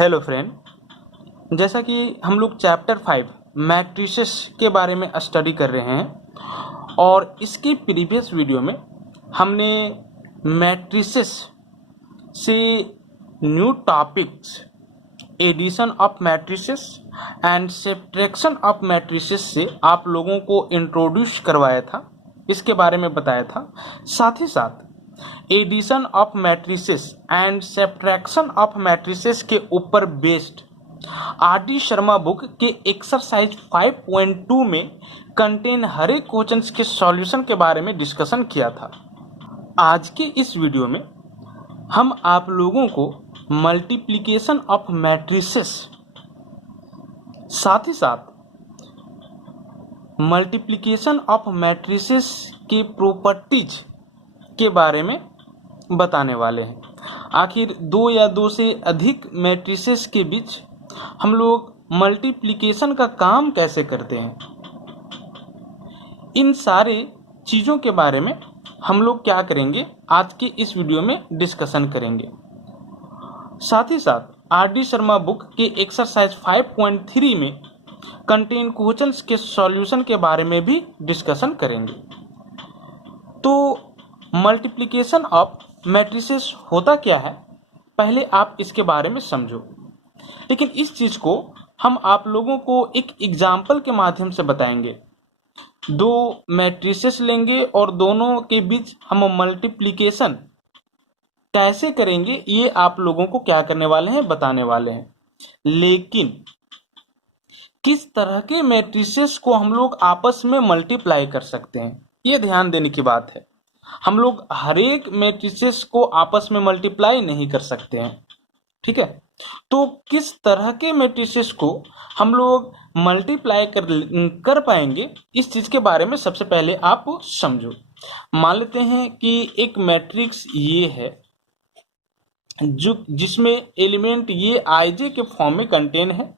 Hello friend, जैसा कि हम लोग चैप्टर 5 मैट्रिसेस के बारे में स्टडी कर रहे हैं और इसके प्रीवियस वीडियो में हमने मैट्रिसेस से new topics addition of matrices and subtraction of matrices से आप लोगों को इंट्रोड्यूस करवाया था, इसके बारे में बताया था। साथ ही साथ addition of matrices and subtraction of matrices के ऊपर बेस्ड आर.डी. शर्मा बुक के एक्सरसाइज 5.2 में कंटेन हर एक क्वेश्चंस के सॉल्यूशन के बारे में डिस्कशन किया था। आज के इस वीडियो में हम आप लोगों को मल्टीप्लिकेशन ऑफ मैट्रिसेस, साथ ही साथ मल्टीप्लिकेशन ऑफ मैट्रिसेस के प्रॉपर्टीज के बारे में बताने वाले हैं। आखिर दो या दो से अधिक मैट्रिसेस के बीच हम लोग मल्टीप्लिकेशन का काम कैसे करते हैं, इन सारे चीज़ों के बारे में हम लोग क्या करेंगे आज के इस वीडियो में डिस्कशन करेंगे। साथ ही साथ आर.डी. शर्मा बुक के एक्सरसाइज 5.3 में कंटेन क्वेश्चंस के सॉल्यूशन के बारे में भी डिस्कशन करेंगे। तो मल्टीप्लिकेशन ऑफ मैट्रिसेस होता क्या है, पहले आप इसके बारे में समझो। लेकिन इस चीज़ को हम आप लोगों को एक एग्जाम्पल के माध्यम से बताएंगे। दो मैट्रिसेस लेंगे और दोनों के बीच हम मल्टीप्लिकेशन कैसे करेंगे, ये आप लोगों को क्या करने वाले हैं, बताने वाले हैं। लेकिन किस तरह के मैट्रिसेस को हम लोग आपस में मल्टीप्लाई कर सकते हैं, ये ध्यान देने की बात है। हम लोग हर एक मैट्रिसेस को आपस में मल्टीप्लाई नहीं कर सकते हैं, ठीक है। तो किस तरह के मैट्रिसेस को हम लोग मल्टीप्लाई कर पाएंगे, इस चीज के बारे में सबसे पहले आप समझो। मान लेते हैं कि एक मैट्रिक्स ये है जो जिसमें एलिमेंट ये i_j के फॉर्म में कंटेन है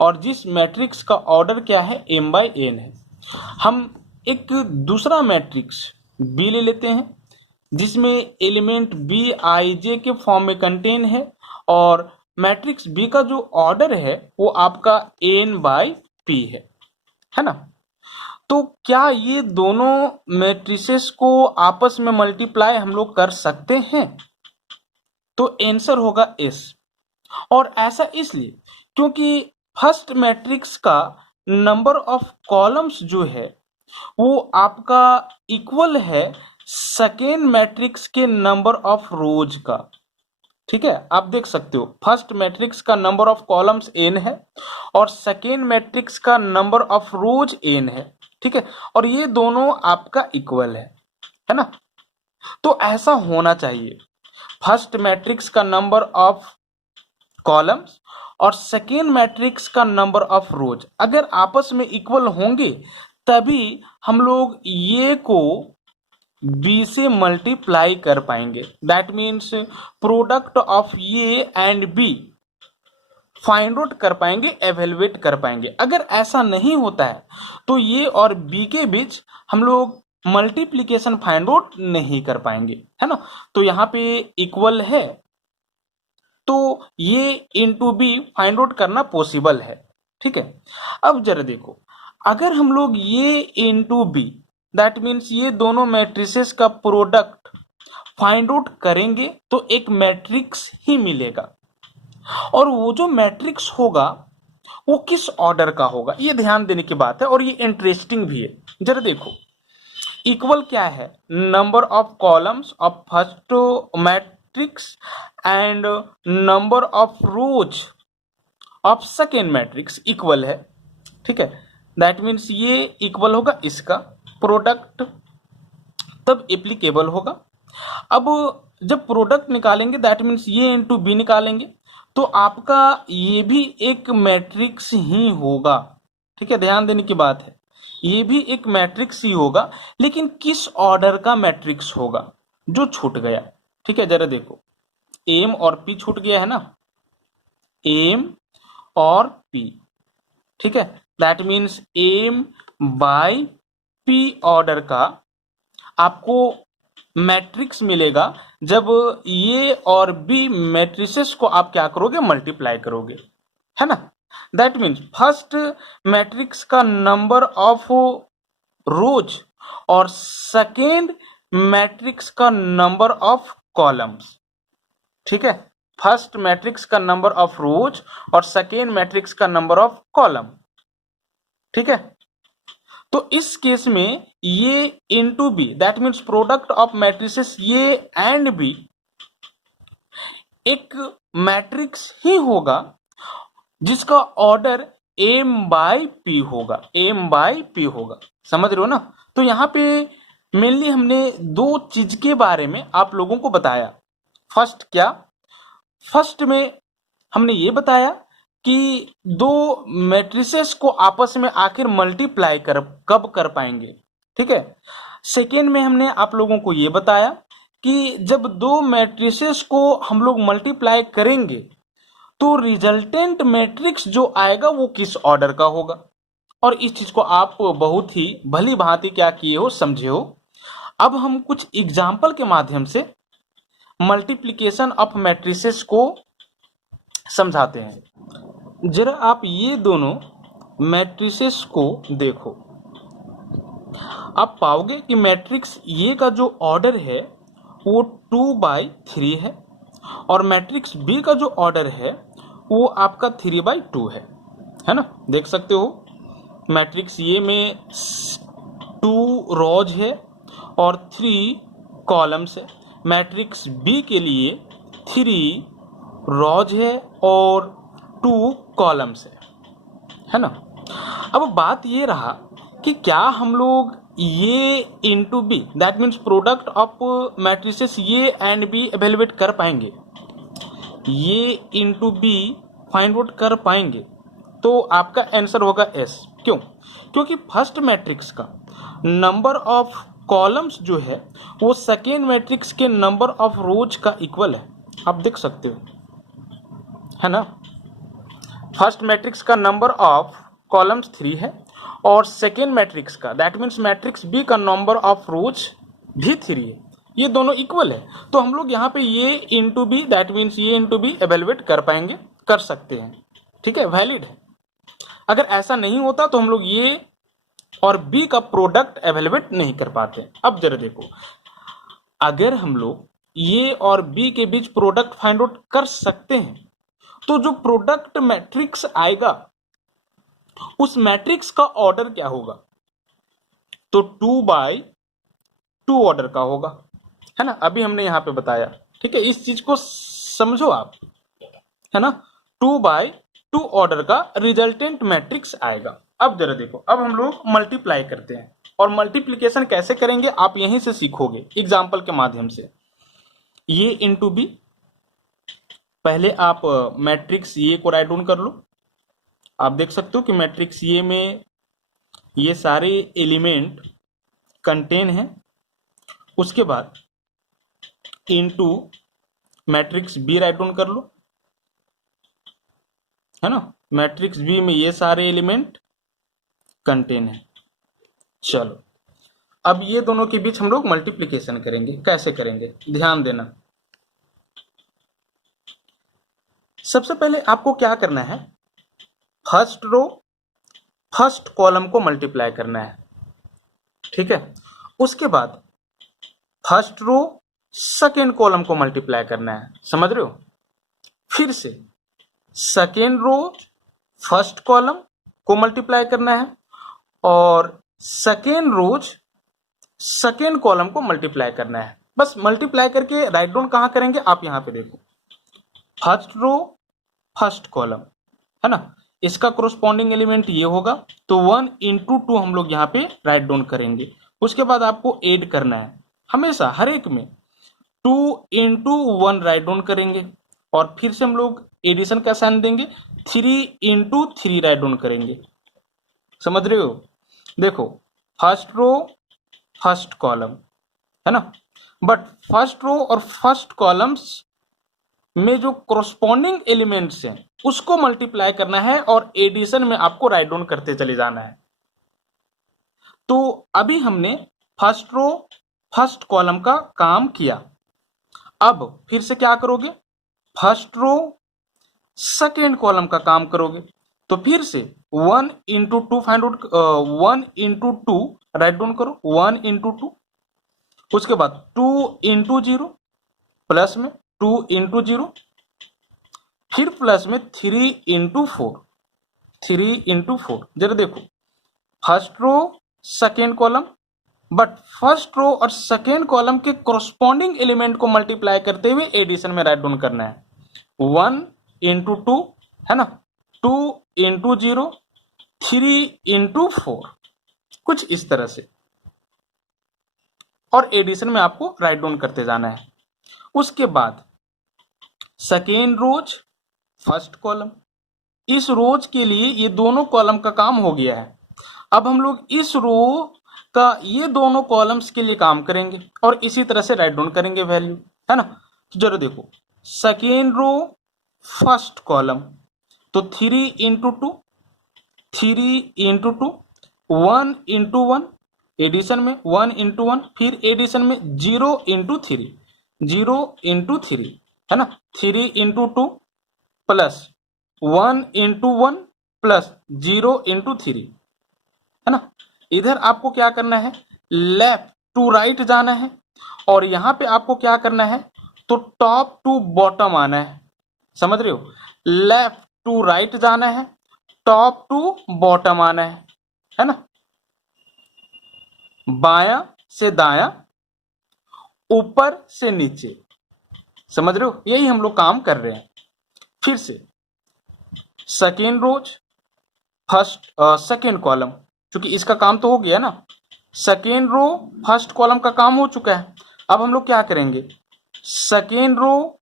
और जिस मैट्रिक्स का ऑर्डर क्या है, m/n है। हम एक दूसरा मैट्रिक्स B ले लेते हैं जिसमें एलिमेंट b_i_j के फॉर्म में कंटेन है और मैट्रिक्स B का जो ऑर्डर है वो आपका n/p है ना। तो क्या ये दोनों मैट्रिसेस को आपस में मल्टीप्लाई हम लोग कर सकते हैं? तो आंसर होगा S। और ऐसा इसलिए क्योंकि फर्स्ट मैट्रिक्स का नंबर ऑफ कॉलम्स जो है वो आपका इक्वल है सेकेंड मैट्रिक्स के नंबर ऑफ रोज का, ठीक है। आप देख सकते हो फर्स्ट मैट्रिक्स का नंबर ऑफ कॉलम्स n है और सेकेंड मैट्रिक्स का नंबर ऑफ रोज n है, ठीक है। और ये दोनों आपका इक्वल है ना। तो ऐसा होना चाहिए, फर्स्ट मैट्रिक्स का नंबर ऑफ कॉलम्स और सेकेंड मैट्रिक्स का नंबर ऑफ रोज अगर आपस में इक्वल होंगे तभी हम लोग ये को B से मल्टीप्लाई कर पाएंगे। दैट मीन्स प्रोडक्ट ऑफ ये एंड B फाइंड आउट कर पाएंगे, एवेलुएट कर पाएंगे। अगर ऐसा नहीं होता है तो ये और B के बीच हम लोग मल्टीप्लिकेशन फाइंड आउट नहीं कर पाएंगे, है ना। तो यहाँ पे इक्वल है तो A into B find out करना पॉसिबल है, ठीक है। अब जरा देखो, अगर हम लोग A into B that means ये दोनों मैट्रिसेस का प्रोडक्ट फाइंड आउट करेंगे तो एक मैट्रिक्स ही मिलेगा और वो जो मैट्रिक्स होगा वो किस ऑर्डर का होगा, ये ध्यान देने की बात है और ये इंटरेस्टिंग भी है। जरा देखो, इक्वल क्या है, number of columns of first matrix and number of rose of second matrix equal है, ठीक है। दैट मीन्स ये इक्वल होगा इसका प्रोडक्ट, तब एप्लीकेबल होगा। अब जब प्रोडक्ट निकालेंगे दैट मीन्स ये इंटू B निकालेंगे तो आपका ये भी एक मैट्रिक्स ही होगा, ठीक है। ध्यान देने की बात है, ये भी एक मैट्रिक्स ही होगा, लेकिन किस ऑर्डर का मैट्रिक्स होगा जो छूट गया, ठीक है। जरा देखो, M और P छूट गया है ना, M और P, ठीक है। दैट मीन्स M/P ऑर्डर का आपको मैट्रिक्स मिलेगा जब ए और बी मैट्रिसेस को आप क्या करोगे, मल्टीप्लाई करोगे, है ना। दैट मीन्स फर्स्ट मैट्रिक्स का नंबर ऑफ रोज और सेकेंड मैट्रिक्स का नंबर ऑफ कॉलम्स, ठीक है। फर्स्ट मैट्रिक्स का नंबर ऑफ रोज और सेकेंड मैट्रिक्स का नंबर ऑफ कॉलम, ठीक है। तो इस केस में A into B, that means product of matrices A and B एक मैट्रिक्स ही होगा जिसका ऑर्डर एम बाई पी होगा, एम बाई पी होगा, समझ रहे हो ना। तो यहाँ पे मेनली हमने दो चीज के बारे में आप लोगों को बताया। फर्स्ट क्या, फर्स्ट में हमने ये बताया कि दो मैट्रिसेस को आपस में आखिर मल्टीप्लाई कब कर पाएंगे, ठीक है। सेकेंड में हमने आप लोगों को ये बताया कि जब दो मैट्रिसेस को हम लोग मल्टीप्लाई करेंगे तो रिजल्टेंट मैट्रिक्स जो आएगा वो किस ऑर्डर का होगा। और इस चीज को आप बहुत ही भली भांति क्या किए हो, समझे हो। अब हम कुछ एग्जाम्पल के माध्यम से मल्टीप्लिकेशन ऑफ मैट्रिसेस को समझाते हैं। जरा आप ये दोनों मैट्रिसेस को देखो, आप पाओगे कि मैट्रिक्स ए का जो ऑर्डर है वो 2/3 है और मैट्रिक्स बी का जो ऑर्डर है वो आपका 3/2 है ना। देख सकते हो मैट्रिक्स ए में 2 रोज है और 3 कॉलम्स है। मैट्रिक्स बी के लिए 3 रोज है और 2 कॉलम्स है ना। अब बात ये रहा कि क्या हम लोग A into B, that means product of matrices A and B evaluate कर पाएंगे, ये इंटू बी फाइंड आउट कर पाएंगे। तो आपका आंसर होगा एस। क्यों? क्योंकि फर्स्ट मैट्रिक्स का नंबर ऑफ कॉलम्स जो है वो सेकेंड मैट्रिक्स के नंबर ऑफ रोज का इक्वल है, आप देख सकते हो, है ना। फर्स्ट मैट्रिक्स का नंबर ऑफ कॉलम्स 3 है और सेकेंड मैट्रिक्स का, दैट मीन्स मैट्रिक्स बी का नंबर ऑफ रोज भी 3 है, ये दोनों इक्वल है। तो हम लोग यहाँ पे A into B, that means ये इंटू बी एवेलुएट कर पाएंगे, कर सकते हैं, ठीक है, वैलिड है। अगर ऐसा नहीं होता तो हम लोग ये और बी का प्रोडक्ट एवेलुएट नहीं कर पाते। अब जरा देखो, अगर हम लोग ये और बी के बीच प्रोडक्ट फाइंड आउट कर सकते हैं तो जो प्रोडक्ट मैट्रिक्स आएगा उस मैट्रिक्स का ऑर्डर क्या होगा, तो 2/2 ऑर्डर का होगा, है ना। अभी हमने यहां पे बताया, ठीक है, इस चीज को समझो आप, है ना। 2/2 ऑर्डर का रिजल्टेंट मैट्रिक्स आएगा। अब जरा देखो, अब हम लोग मल्टीप्लाई करते हैं और मल्टीप्लिकेशन कैसे करेंगे आप यहीं से सीखोगे एग्जाम्पल के माध्यम से। ये इंटू बी, पहले आप मैट्रिक्स ये को राइट डाउन कर लो। आप देख सकते हो कि मैट्रिक्स ये में ये सारे एलिमेंट कंटेन हैं। उसके बाद into matrix B write down कर लो, है ना। मैट्रिक्स बी में ये सारे एलिमेंट कंटेन है। चलो अब ये दोनों के बीच हम लोग मल्टीप्लिकेशन करेंगे। कैसे करेंगे ध्यान देना। सबसे पहले आपको क्या करना है, फर्स्ट रो फर्स्ट कॉलम को मल्टीप्लाई करना है, ठीक है। उसके बाद फर्स्ट रो सेकेंड कॉलम को मल्टीप्लाई करना है, समझ रहे हो। फिर से सेकेंड रो फर्स्ट कॉलम को मल्टीप्लाई करना है और सेकेंड रोज सेकेंड कॉलम को मल्टीप्लाई करना है। बस मल्टीप्लाई करके राइट डाउन कहां करेंगे आप यहां पे देखो, फर्स्ट रो फर्स्ट कॉलम, है ना। इसका कोरोस्पॉन्डिंग एलिमेंट ये होगा, तो 1 इंटू 2 हम लोग यहाँ पे राइट डाउन करेंगे। उसके बाद आपको ऐड करना है, हमेशा हर एक में 2 इंटू 1 राइट डाउन करेंगे और फिर से हम लोग एडिशन का साइन देंगे, 3 इंटू 3 राइट डाउन करेंगे, समझ रहे हो। देखो फर्स्ट रो फर्स्ट कॉलम, है ना, बट फर्स्ट रो और फर्स्ट कॉलम्स में जो कोरोस्पॉन्डिंग एलिमेंट्स हैं उसको मल्टीप्लाई करना है और एडिशन में आपको राइट डाउन करते चले जाना है। तो अभी हमने फर्स्ट रो फर्स्ट कॉलम का काम किया। अब फिर से क्या करोगे, फर्स्ट रो सेकेंड कॉलम का काम करोगे। तो फिर से 1 into two find out, 1 into two write down करो, 1 इंटू टू, उसके बाद 2 इंटू जीरो, प्लस में 2 इंटू जीरो, फिर प्लस में 3 इंटू फोर, 3 इंटू फोर। जरा देखो, first row second column, but first row और सेकेंड कॉलम के कोरस्पॉन्डिंग एलिमेंट को मल्टीप्लाई करते हुए एडिशन में राइट डाउन करना है। 1 इंटू टू है ना, 2 इंटू जीरो, 3 इंटू फोर, कुछ इस तरह से, और एडिशन में आपको राइट डाउन करते जाना है। उसके बाद सेकेंड रोज फर्स्ट कॉलम, इस रोज के लिए ये दोनों कॉलम का काम हो गया है। अब हम लोग इस रो का ये दोनों कॉलम्स के लिए काम करेंगे और इसी तरह से राइट डाउन करेंगे वैल्यू, है ना। तो जरा देखो, सेकेंड रो फर्स्ट कॉलम, तो 3 into two, 3 into two, 1 into one, addition में 1 इंटू वन, फिर एडिशन में 0 इंटू थ्री, 0 इंटू थ्री, है ना, 3 into two plus 1 into one plus 0 into three, है ना। इधर आपको क्या करना है, लेफ्ट टू राइट जाना है, और यहां पे आपको क्या करना है, तो टॉप टू बॉटम आना है, समझ रहे हो। लेफ्ट टू राइट जाना है, टॉप टू बॉटम आना है ना। बायां से दायां, ऊपर से नीचे, समझ रहे हो, यही हम लोग काम कर रहे हैं। फिर से सेकेंड रोज फर्स्ट सेकेंड कॉलम, क्योंकि इसका काम तो हो गया ना, सेकेंड रो फर्स्ट कॉलम का काम हो चुका है। अब हम लोग क्या करेंगे, सेकेंड रो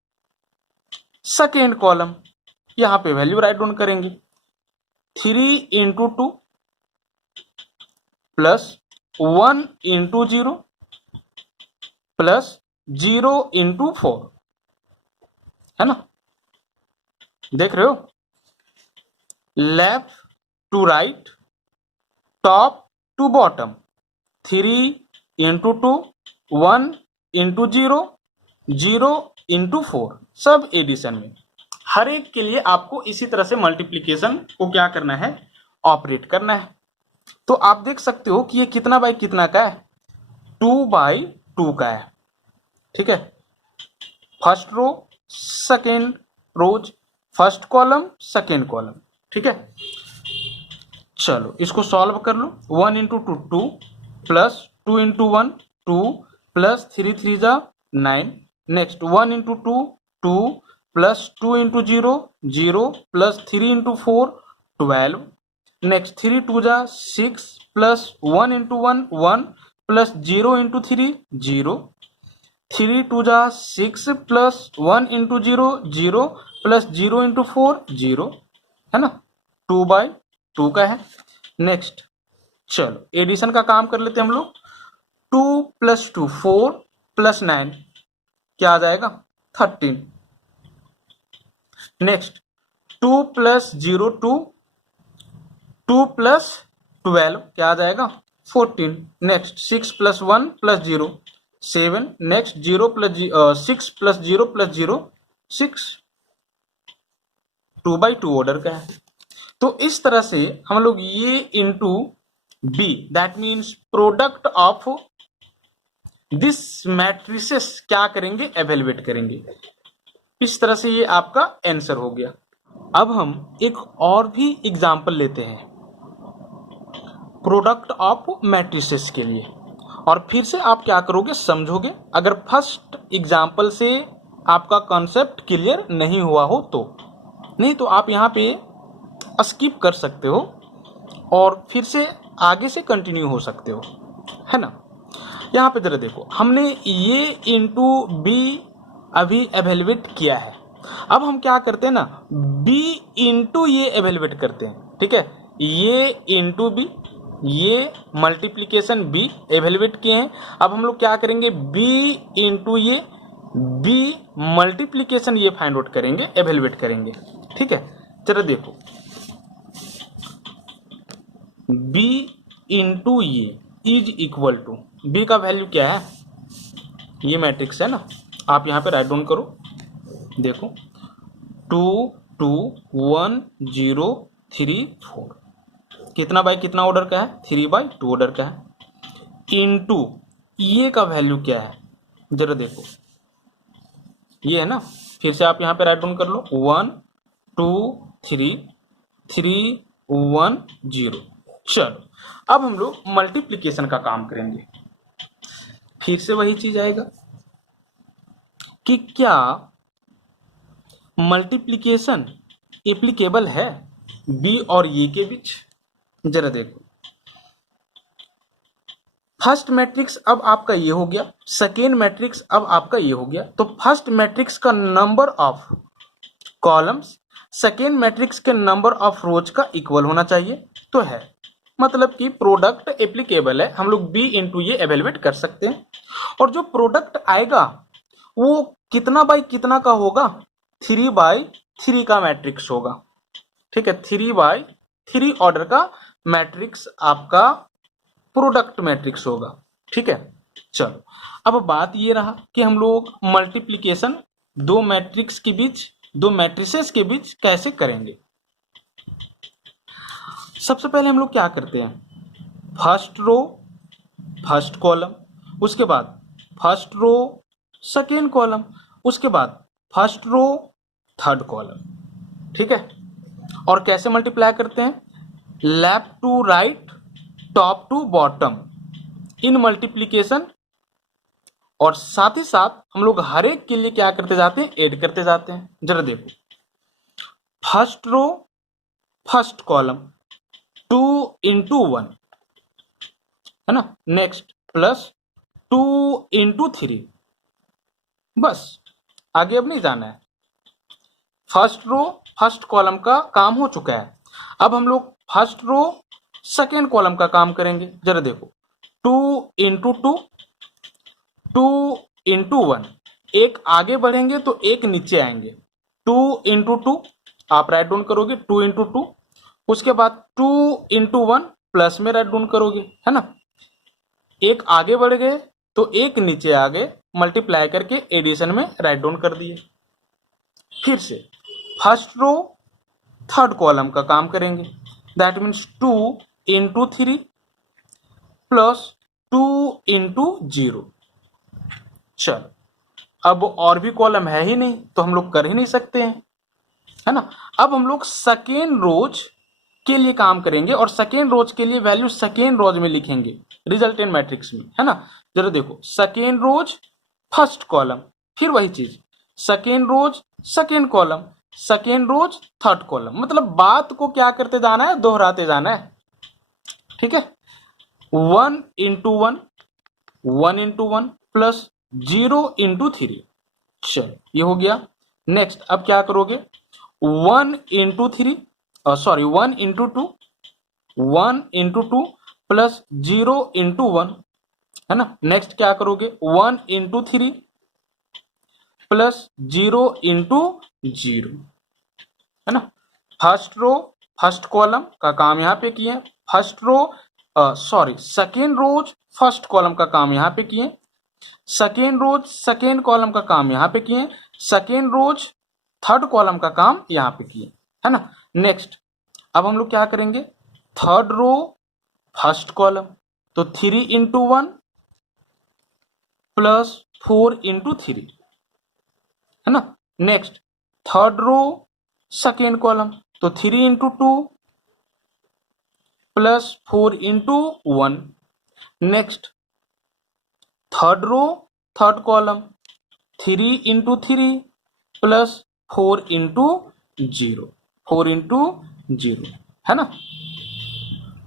सेकेंड कॉलम, यहां पे वैल्यू राइट डाउन करेंगे, 3 into two plus 1 into zero plus 0 into four, है ना। देख रहे हो, left to right, top to bottom, 3 into two, 1 into zero, 0 into four, सब एडिशन में। हर एक के लिए आपको इसी तरह से मल्टीप्लीकेशन को क्या करना है, ऑपरेट करना है। तो आप देख सकते हो कि ये कितना बाई कितना का है, 2 बाई 2 का है, ठीक है। फर्स्ट रो सेकेंड रोज, फर्स्ट कॉलम सेकेंड कॉलम, ठीक है। चलो इसको सॉल्व कर लो, 1 into two 2 plus 2 into one 2 plus 3 3 जा 9, next 1 into two 2 plus 2 into zero 0 plus 3 into four 12, next 3 2 जा 6 plus 1 into one 1 plus 0 into three 0, 3 2 जा 6 plus 1 into zero 0 plus 0 into four 0, है ना, 2 बाई 2 का है। नेक्स्ट चलो addition का काम कर लेते हैं हम लोग, 2 प्लस 2 4 प्लस 9 क्या आ जाएगा 13, नेक्स्ट 2 प्लस 0 2, 2 प्लस 12 क्या आ जाएगा 14, next 6 plus 1 plus 0 7, next 0 plus 6 plus 0 plus 0 6, 2 by 2 order का है। तो इस तरह से हम लोग A into B, that means product of this matrices क्या करेंगे, एवेल्युएट करेंगे। इस तरह से ये आपका आंसर हो गया। अब हम एक और भी एग्जाम्पल लेते हैं प्रोडक्ट ऑफ मैट्रिसेस के लिए, और फिर से आप क्या करोगे समझोगे। अगर फर्स्ट एग्जाम्पल से आपका कॉन्सेप्ट क्लियर नहीं हुआ हो तो, नहीं तो आप यहाँ पे स्किप कर सकते हो और फिर से आगे से कंटिन्यू हो सकते हो, है ना। यहाँ पे जरा देखो, हमने ये इंटू बी अभी एवेल्युएट किया है। अब हम क्या करते हैं ना, बी इंटू ये एवेल्युएट करते हैं, ठीक है। ये इंटू बी, ये मल्टीप्लीकेशन बी एवेल्युएट किए हैं। अब हम लोग क्या करेंगे, B into A B multiplication ये फाइंड आउट करेंगे, एवेल्युएट करेंगे, ठीक है। जरा देखो, b इंटू ये इज इक्वल टू, बी का वैल्यू क्या है ये मैट्रिक्स है ना, आप यहाँ पे राइट डाउन करो। देखो 2 2 1 0 3 4 कितना बाई कितना ऑर्डर का है, 3/2 ऑर्डर का है। इनटू ये का वैल्यू क्या है जरा देखो, ये है ना। फिर से आप यहाँ पे राइट डाउन कर लो 1 2 3 3 1 0। चलो अब हम लोग मल्टीप्लिकेशन का काम करेंगे। फिर से वही चीज आएगा कि क्या मल्टीप्लिकेशन एप्लीकेबल है बी और ए के बीच। जरा देखो, फर्स्ट मैट्रिक्स अब आपका ये हो गया, सेकेंड मैट्रिक्स अब आपका ये हो गया। तो फर्स्ट मैट्रिक्स का number of columns second matrix के नंबर ऑफ रोज का इक्वल होना चाहिए। तो है, मतलब कि प्रोडक्ट एप्लीकेबल है, हम लोग बी इंटू ये एवेलुएट कर सकते हैं। और जो प्रोडक्ट आएगा वो कितना बाई कितना का होगा, 3/3 का मैट्रिक्स होगा। ठीक है, 3/3 ऑर्डर का मैट्रिक्स आपका प्रोडक्ट मैट्रिक्स होगा। ठीक है, चलो अब बात ये रहा कि हम लोग मल्टीप्लिकेशन दो मैट्रिक्स के बीच, दो मैट्रिसेस के बीच कैसे करेंगे। सबसे पहले हम लोग क्या करते हैं, फर्स्ट रो फर्स्ट कॉलम, उसके बाद फर्स्ट रो सेकेंड कॉलम, उसके बाद फर्स्ट रो थर्ड कॉलम। ठीक है, और कैसे मल्टीप्लाई करते हैं, left to right top to bottom in multiplication. और साथ ही साथ हम लोग हर एक के लिए क्या करते जाते हैं, ऐड करते जाते हैं। जरा देखो, first row first column 2 into 1 है ना, नेक्स्ट प्लस 2 इंटू 3, बस आगे अब नहीं जाना है। फर्स्ट रो फर्स्ट कॉलम का काम हो चुका है, अब हम लोग फर्स्ट रो सेकेंड कॉलम का काम करेंगे। जरा देखो 2 इंटू 2 2 इंटू 1, एक आगे बढ़ेंगे तो एक नीचे आएंगे। 2 इंटू 2 आप राइट डाउन करोगे 2 इंटू 2, उसके बाद 2 इंटू 1 प्लस में राइट डाउन करोगे, है ना। एक आगे बढ़ गए तो एक नीचे आ गए, मल्टीप्लाई करके एडिशन में राइट डाउन कर दिए। फिर से फर्स्ट रो थर्ड कॉलम का काम करेंगे, that means 2 into 3 plus 2 into 0। चलो अब और भी कॉलम है ही नहीं तो हम लोग कर ही नहीं सकते हैं, है ना। अब हम लोग सेकेंड रोज के लिए काम करेंगे और सेकेंड रोज के लिए वैल्यू सेकेंड रोज में लिखेंगे रिजल्टेंट मैट्रिक्स में, है ना। जरा देखो सेकेंड रोज फर्स्ट कॉलम, फिर वही चीज सेकेंड रोज सेकेंड कॉलम सेकेंड रोज थर्ड कॉलम, मतलब बात को क्या करते जाना है, दोहराते जाना है। ठीक है, 1 इंटू 1 1 इंटू 1 प्लस 0 इंटू 3। चलो ये हो गया। नेक्स्ट अब क्या करोगे, 1 into 3 sorry 1 into 2 1 into 2 plus 0 into 1, है ना। नेक्स्ट क्या करोगे, 1 इंटू 3 प्लस 0 इंटू 0, है ना। फर्स्ट रो फर्स्ट कॉलम का काम यहाँ पे किए, फर्स्ट रो सॉरी सेकेंड रोज फर्स्ट कॉलम का काम यहाँ पे किए, सेकेंड रोज सेकेंड कॉलम का काम यहाँ पे किए, सेकेंड रोज थर्ड कॉलम का काम यहाँ पे किए, है ना। नेक्स्ट अब हम लोग क्या करेंगे, थर्ड रो फर्स्ट कॉलम, तो 3 इंटू 1 प्लस 4 इंटू 3, है ना। Next third row second column, तो 3 into 2 plus 4 into 1। Next third row third column 3 into 3 plus 4 into 0 4 into 0, है ना।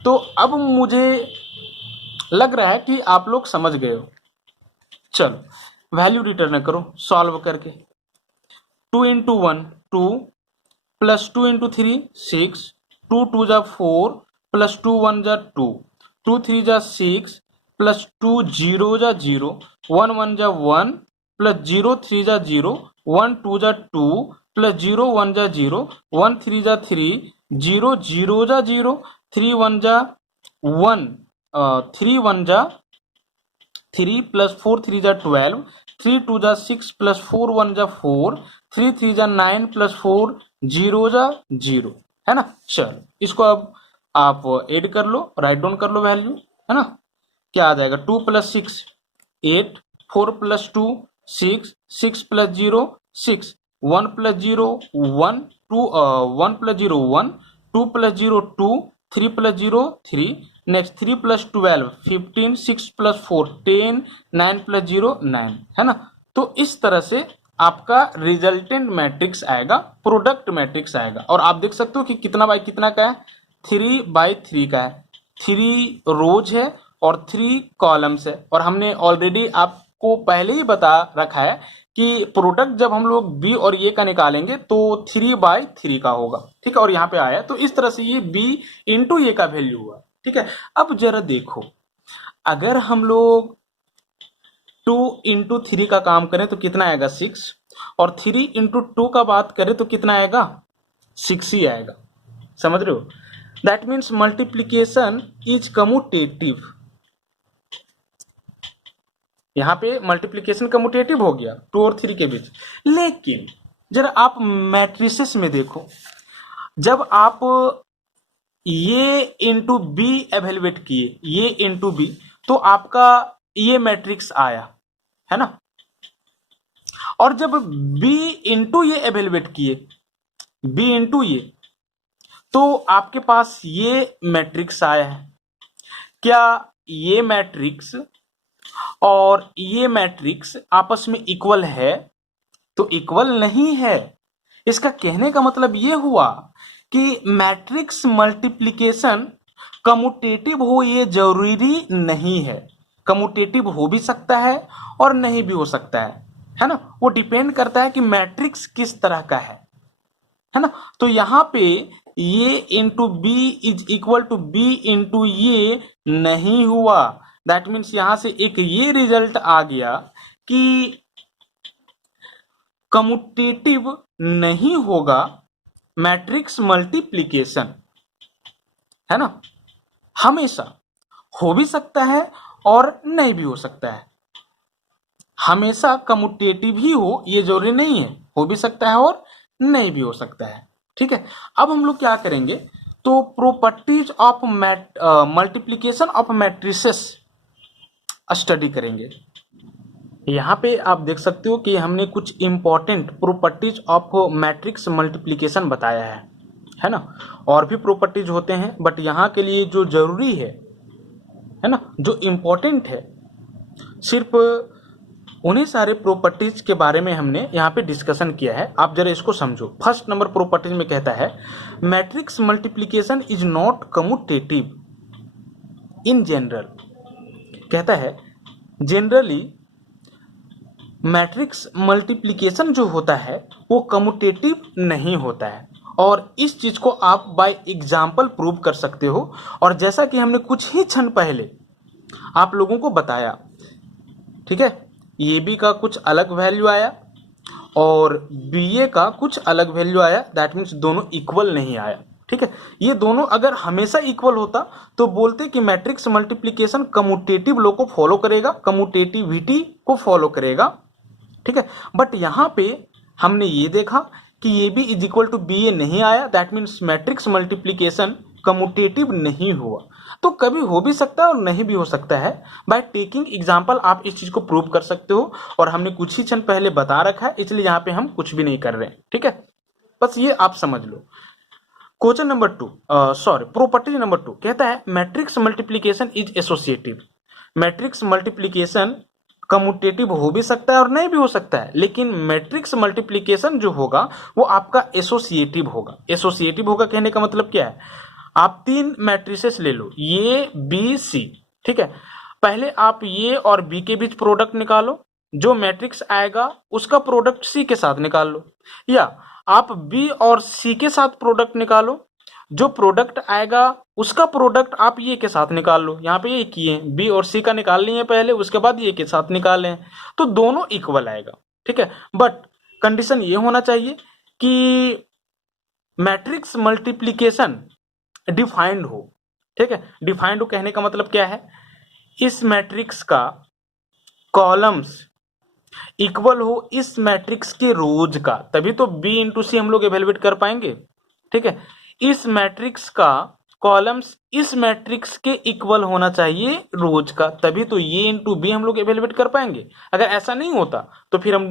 तो अब मुझे लग रहा है कि आप लोग समझ गए हो। चलो वैल्यू रिटर्न करो सॉल्व करके, 2 इंटू 1 2 प्लस 2 इंटू 3 6, 2 2 जा 4 प्लस 2 1 जा 2, 2 3 जा 6 प्लस 2 0 जा 0, 1 1 जा 1 प्लस 0 3 जा 0, 1 2 जा 2 प्लस 0 1 जा 0, 1 3 जा 3, 0 0 जा 0, 3 1 जा 1 3 1 जा 3 प्लस 4 3 जा 12, 3 2 जा 6 प्लस 4 1 जा 4, 3 3 जा 9 प्लस 4 0 जा 0, है ना। चलो इसको अब आप ऐड कर लो, राइट डाउन कर लो वैल्यू, है ना। क्या आ जाएगा, 2 plus 6 8, 4 plus 2 6, 6 plus 0 6, 1 plus 0 1, 2 1 plus 0 1, 2 plus 0 2, 3 plus 0 3, next 3 plus 12 15, 6 plus 4 10, 9 plus 0 9, है ना। तो इस तरह से आपका रिजल्टेंट मैट्रिक्स आएगा, प्रोडक्ट मैट्रिक्स आएगा। और आप देख सकते हो कि कितना बाय कितना का है, 3 बाय 3 का है, 3 रोज है और 3 कॉलम्स है। और हमने ऑलरेडी आपको पहले ही बता रखा है कि प्रोडक्ट जब हम लोग बी और ए का निकालेंगे तो 3 बाय 3 का होगा, ठीक है। और यहाँ पे आया तो इस तरह से ये बी इंटू ए का वैल्यू हुआ, ठीक है। अब जरा देखो, अगर हम लोग 2 इंटू 3 का काम करें तो कितना आएगा 6, और 3 इंटू 2 का बात करें तो कितना आएगा 6 ही आएगा, समझ रहे हो। That means multiplication is commutative. यहां पे मल्टीप्लीकेशन कम्यूटेटिव हो गया 2 और 3 के बीच। लेकिन जरा आप मैट्रिसेस में देखो, जब आप ये इंटू बी एवेलुएट किए, ये इंटू बी, तो आपका ये मैट्रिक्स आया, है ना। और जब बी इंटू ये एवेलुएट किए, बी इंटू ये, तो आपके पास ये मैट्रिक्स आया है। क्या ये मैट्रिक्स और ये मैट्रिक्स आपस में इक्वल है? तो इक्वल नहीं है। इसका कहने का मतलब ये हुआ कि मैट्रिक्स मल्टीप्लिकेशन कम्यूटेटिव हो ये जरूरी नहीं है। कम्यूटेटिव हो भी सकता है और नहीं भी हो सकता है ना। वो डिपेंड करता है कि मैट्रिक्स किस तरह का है ना। तो यहां पे A into B is equal to B into A नहीं हुआ। दैट मीन्स यहां से एक ये रिजल्ट आ गया कि कम्यूटेटिव नहीं होगा मैट्रिक्स मल्टीप्लिकेशन, है ना। हमेशा हो भी सकता है और नहीं भी हो सकता है। हमेशा कम्यूटेटिव ही हो ये जरूरी नहीं है, हो भी सकता है और नहीं भी हो सकता है, ठीक है। अब हम लोग क्या करेंगे, तो properties of multiplication of matrices study करेंगे। यहाँ पे आप देख सकते हो कि हमने कुछ important properties of matrix multiplication बताया है ना। और भी प्रॉपर्टीज होते हैं, बट यहाँ के लिए जो जरूरी है ना, जो इम्पोर्टेंट है, सिर्फ उन्हीं सारे प्रॉपर्टीज के बारे में हमने यहाँ पे डिस्कशन किया है। आप जरा इसको समझो। फर्स्ट नंबर प्रॉपर्टीज में कहता है matrix multiplication is not commutative in general. कहता है जनरली मैट्रिक्स मल्टीप्लिकेशन जो होता है वो कम्यूटेटिव नहीं होता है। और इस चीज को आप बाय एग्जाम्पल प्रूव कर सकते हो। और जैसा कि हमने कुछ ही क्षण पहले आप लोगों को बताया, ठीक है, ए बी का कुछ अलग वैल्यू आया और बी ए का कुछ अलग वैल्यू आया। दैट मीन्स दोनों इक्वल नहीं आया, ठीक है। ये दोनों अगर हमेशा इक्वल होता तो बोलते कि मैट्रिक्स मल्टीप्लिकेशन कम्यूटेटिव लॉ को फॉलो करेगा, कम्यूटेटिविटी को फॉलो करेगा, ठीक है। बट यहाँ पे हमने ये देखा कि A B is equal to B A नहीं आया। That means matrix multiplication commutative नहीं हुआ। तो कभी हो भी सकता है और नहीं भी हो सकता है। बाय टेकिंग एग्जाम्पल आप इस चीज को प्रूव कर सकते हो। और हमने कुछ ही क्षण पहले बता रखा है, इसलिए यहाँ पे हम कुछ भी नहीं कर रहे हैं, ठीक है। बस ये आप समझ लो। क्वेश्चन नंबर 2, प्रॉपर्टी नंबर 2 कहता है matrix multiplication is associative. Matrix multiplication commutative हो भी सकता है और नहीं भी हो सकता है, लेकिन मैट्रिक्स मल्टीप्लिकेशन जो होगा वो आपका एसोसिएटिव होगा। एसोसिएटिव होगा कहने का मतलब क्या है, आप 3 मैट्रिसेस ले लो, ए बी सी, ठीक है। पहले आप ए और बी के बीच प्रोडक्ट निकालो, जो मैट्रिक्स आएगा उसका प्रोडक्ट सी के साथ निकाल लो, या आप बी और सी के साथ प्रोडक्ट निकालो, जो प्रोडक्ट आएगा उसका प्रोडक्ट आप ये के साथ निकाल लो। यहाँ पे ये किए, बी और सी का निकाल लिए पहले, उसके बाद ये के साथ निकालें, तो दोनों इक्वल आएगा, ठीक है। बट कंडीशन ये होना चाहिए कि मैट्रिक्स मल्टीप्लिकेशन डिफाइंड हो, ठीक है। डिफाइंड हो कहने का मतलब क्या है, इस मैट्रिक्स का कॉलम्स इक्वल हो इस मैट्रिक्स के रोज का, तभी तो बी इंटू सी हम लोग एवेलुएट कर पाएंगे। ठीक है, इस मैट्रिक्स का कॉलम्स इस मैट्रिक्स के इक्वल होना चाहिए रोज का, तभी तो ये इंटू बी हम लोग एवेलुएट कर पाएंगे। अगर ऐसा नहीं होता तो फिर हम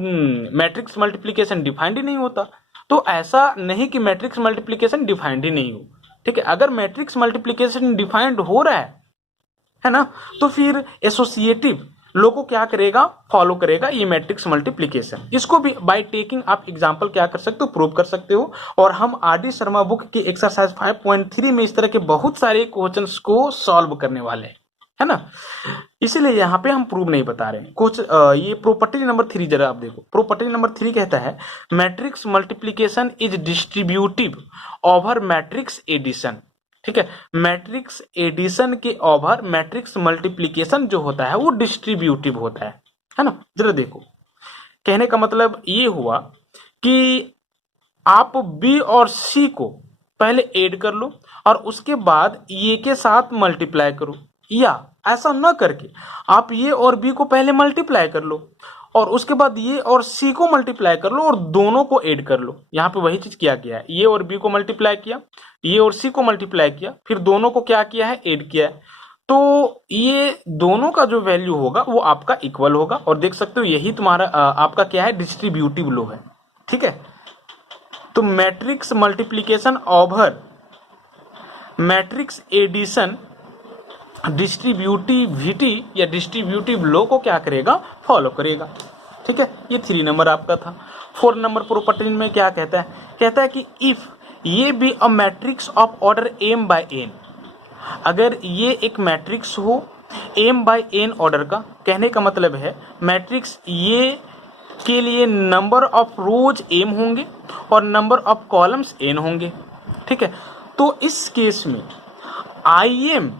मैट्रिक्स मल्टीप्लीकेशन डिफाइंड ही नहीं होता। तो ऐसा नहीं कि मैट्रिक्स मल्टीप्लीकेशन डिफाइंड ही नहीं हो। ठीक है, अगर मैट्रिक्स मल्टीप्लीकेशन डिफाइंड हो रहा है ना, तो फिर एसोसिएटिव लो को क्या करेगा, फॉलो करेगा ये मैट्रिक्स मल्टीप्लीकेशन। इसको भी बाय टेकिंग आप एग्जांपल क्या कर सकते हो, प्रूव कर सकते हो। और हम आर डी शर्मा बुक के एक्सरसाइज 5.3 में इस तरह के बहुत सारे क्वेश्चंस को सॉल्व करने वाले हैं, है ना। इसीलिए यहाँ पे हम प्रूव नहीं बता रहे हैं। ये प्रॉपर्टी नंबर 3 जरा आप देखो। प्रॉपर्टी नंबर 3 कहता है matrix multiplication is distributive over matrix addition. ठीक है, मैट्रिक्स एडिशन के ओवर मैट्रिक्स मल्टीप्लीकेशन जो होता है वो डिस्ट्रीब्यूटिव होता है ना। जरा देखो, कहने का मतलब ये हुआ कि आप बी और सी को पहले ऐड कर लो और उसके बाद ये के साथ मल्टीप्लाई करो, या ऐसा न करके आप ये और बी को पहले मल्टीप्लाई कर लो और उसके बाद ये और सी को मल्टीप्लाई कर लो और दोनों को ऐड कर लो। यहाँ पे वही चीज किया गया है, ये और बी को मल्टीप्लाई किया, ये और सी को मल्टीप्लाई किया, फिर दोनों को क्या किया है, ऐड किया है। तो ये दोनों का जो वैल्यू होगा वो आपका इक्वल होगा। और देख सकते हो यही तुम्हारा आपका क्या है, डिस्ट्रीब्यूटिव लो है। ठीक है, तो matrix multiplication over matrix addition distributivity या डिस्ट्रीब्यूटिव लॉ को क्या करेगा, फॉलो करेगा। ठीक है, ये 3 नंबर आपका था। 4 नंबर प्रॉपर्टी में क्या कहता है, कहता है कि if A be a matrix of order m by n, अगर ये एक मैट्रिक्स हो m बाय n ऑर्डर का, कहने का मतलब है मैट्रिक्स ये के लिए नंबर ऑफ रोज m होंगे और नंबर ऑफ कॉलम्स n होंगे। ठीक है, तो इस केस में im